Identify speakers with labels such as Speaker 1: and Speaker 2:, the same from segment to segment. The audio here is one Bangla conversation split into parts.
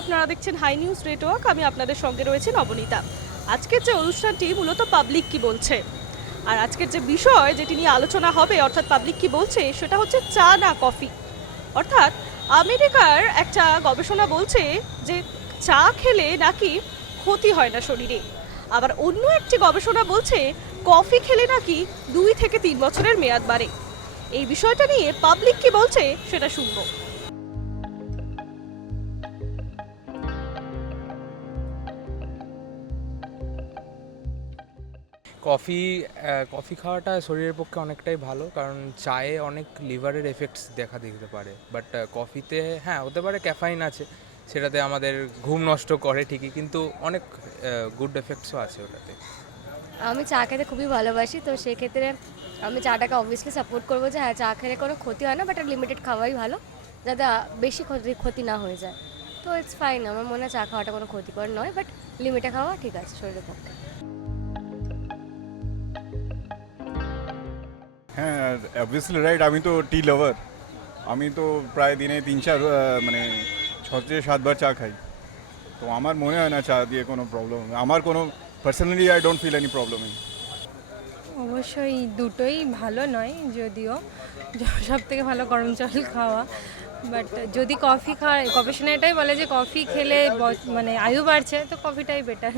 Speaker 1: আপনারা দেখছেন হাই নিউজ নেটওয়ার্ক আমি আপনাদের সঙ্গে রয়েছি নবনীতা আজকের যে অনুষ্ঠানটি মূলত পাবলিক কি বলছে? আর আজকের যে বিষয় যেটি নিয়ে আলোচনা হবে, অর্থাৎ পাবলিক কি বলছে, সেটা হচ্ছে চা না কফি। অর্থাৎ আমেরিকার একটা গবেষণা বলছে যে চা খেলে নাকি ক্ষতি হয় না শরীরে। আবার অন্য একটি গবেষণা বলছে কফি খেলে নাকি দুই থেকে তিন বছরের মেয়াদ বাড়ে। এই বিষয়টা নিয়ে পাবলিক কি বলছে, সেটা শুনব।
Speaker 2: কফি কফি খাওয়াটা শরীরের পক্ষে অনেকটাই ভালো, কারণ চায়ে অনেক লিভারের এফেক্টস দেখা দিতে পারে। বাট কফিতে হ্যাঁ হতে পারে ক্যাফাইন আছে, সেটাতে আমাদের ঘুম নষ্ট করে ঠিকই, কিন্তু অনেক গুড এফেক্টসও আছে ওটাতে।
Speaker 3: আমি চা খেতে খুবই ভালোবাসি, তো সেক্ষেত্রে আমি চাটাকে অবভিয়াসলি সাপোর্ট করব যে হ্যাঁ চা খেলে কোনো ক্ষতি হয় না বাট লিমিটেড খাওয়াই ভালো, যাতে বেশি ক্ষতি ক্ষতি না হয়ে যায়। তো ইটস ফাইন আমার মনে হয় চা খাওয়াটা কোনো ক্ষতিকর নয় বাট লিমিটে খাওয়া ঠিক আছে, শরীরের পক্ষে।
Speaker 4: হ্যাঁ অবভিয়াসলি রাইট আমি তো টি লাভার আমি তো প্রায় দিনে তিন চার মানে ছ থেকে সাতবার চা খাই। তো আমার মনে হয় না চা দিয়ে কোনো প্রবলেম আমার কোনো personally I don't feel any problem
Speaker 5: অবশ্যই দুটোই ভালো নয় যদিও সব থেকে ভালো গরম জল খাওয়া। বাট যদি কফি খায় গবেষণা এটাই বলে যে কফি খেলে মানে আয়ু বাড়ছে, তো কফিটাই বেটার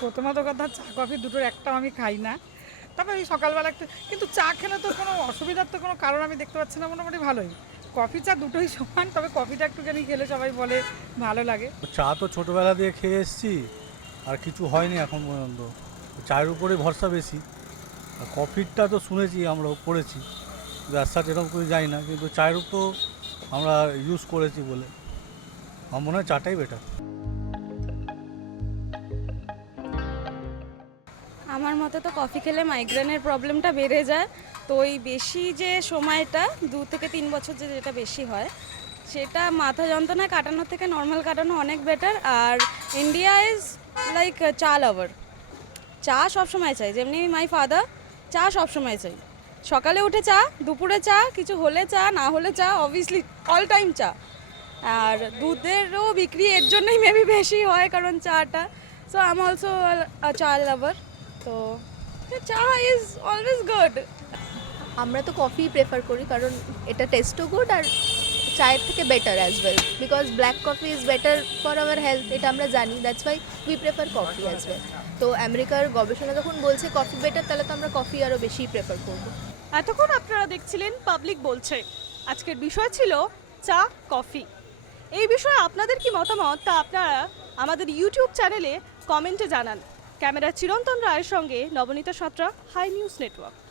Speaker 6: প্রথমত কথা, চা, কফি দুটোর একটাও আমি খাই না। তবে এই সকালবেলা একটু, কিন্তু চা খেলে তো কোনো অসুবিধার তো কোনো কারণ আমি দেখতে পাচ্ছি না, মোটামুটি ভালোই। কফি, চা দুটোই সমান, তবে কফিটা একটুখানি খেলে সবাই বলে ভালো লাগে।
Speaker 7: চা তো ছোটোবেলা দিয়ে খেয়ে এসেছি, আর কিছু হয়নি এখন পর্যন্ত। চায়ের উপরে ভরসা বেশি। আর কফিরটা তো শুনেছি আমরা, করেছি। ব্যবসা এরকম করে যাই না, কিন্তু চায়ের উপর আমরা ইউজ করেছি বলে। আমার মনে হয় চাটাই বেটার
Speaker 8: আমার মতে তো কফি খেলে মাইগ্রেনের প্রবলেমটা বেড়ে যায়। তো ওই বেশি যে সময়টা, দু থেকে তিন বছর যে যেটা বেশি হয়, সেটা মাথা যন্ত্রণায় কাটানোর থেকে নর্মাল কাটানো অনেক better R India is like cha lover চা সবসময় চাই, যেমনি মাই ফাদার চা সবসময় চাই। সকালে উঠে চা, দুপুরে চা, কিছু হলে চা, না হলে চা অবভিয়াসলি অল টাইম চা। আর দুধেরও বিক্রি এর জন্যই মেবি বেশি হয় কারণ চাটা। So I'm also cha lover তো চা ইজ অলওয়েজ গুড
Speaker 9: আমরা তো কফি প্রেফার করি কারণ এটা টেস্টও গুড আর চায়ের থেকে better as well because black coffee is better for our health এটা আমরা জানি that's why we prefer coffee as well তো আমেরিকার গবেষণা যখন বলছে কফি বেটার তাহলে তো আমরা কফি আরও বেশি প্রেফার করব।
Speaker 1: এতক্ষণ আপনারা দেখছিলেন পাবলিক বলছে আজকের বিষয় ছিল চা কফি এই বিষয়ে আপনাদের কি মতামত তা আপনারা আমাদের ইউটিউব চ্যানেলে কমেন্টে জানান। ক্যামেরা চিরন্তন রায়ের সঙ্গে Nabanita Santra hi news network.